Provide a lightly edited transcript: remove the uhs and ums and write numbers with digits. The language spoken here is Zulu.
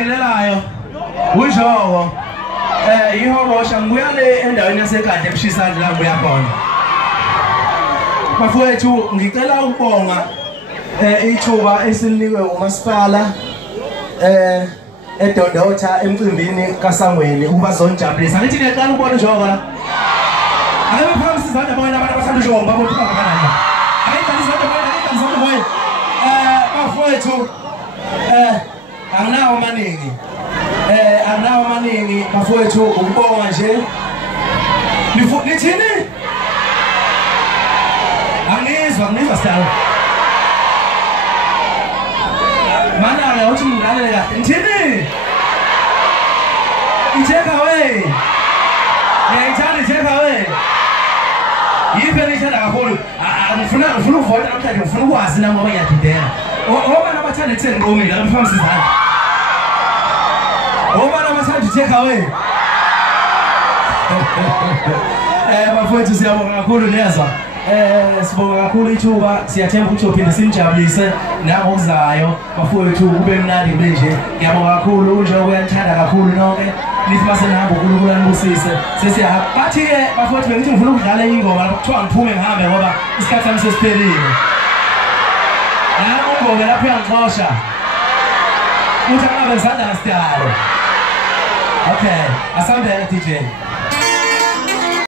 elangelelayo uJoko ihorosha ngibuya le endaweni yaseKade eBishisandla la ngibuya khona bafowethu ngicela ukubonga ithuba esilinikwe uMasipala eDodotha emcimbini kaSangweni ukuba zonjabulisa ngithi ngiyaqala ukubona uJoko la ake baphamisa izandla bona abantu abathanda uJoko babona kanjani ayidlala izandla bona ayidlala izandla bona bafowethu anginawo amaningi bafowethu ukubonga nje nithini angizwa sitalo mana uthi ngidlalela kahle nithini i-take away ngiyayithanda i-take away yiphi eniyithanda kakhulu ngifuna ukuvota namhlanje ngifuna ukwazi nami ngoba ngiyadideka obani abathanda itheni ngqomile abaphamisa izandla obani abathanda i-take away bafowethu siyabonga kakhulu niyazwa sibonga kakhulu ithuba siyathemba ukuthi uphinde sinijabulise nangokuzayo bafowethu kube mnandi kube nje ngiyabonga kakhulu uNjoko uyanithanda kakhulu nonke nithi masenihamba uNkulunkulu anibusise sesiyahamba bathi-ke bafowethu bengithi ngifuna ukudlala ingoma kuthiwa ngiphume ngihambe ngoba isikhathi sami sesiphelile nami ungome lapho uyangixosha uthi angabe ngisanda ngasitalo okay asambele DJ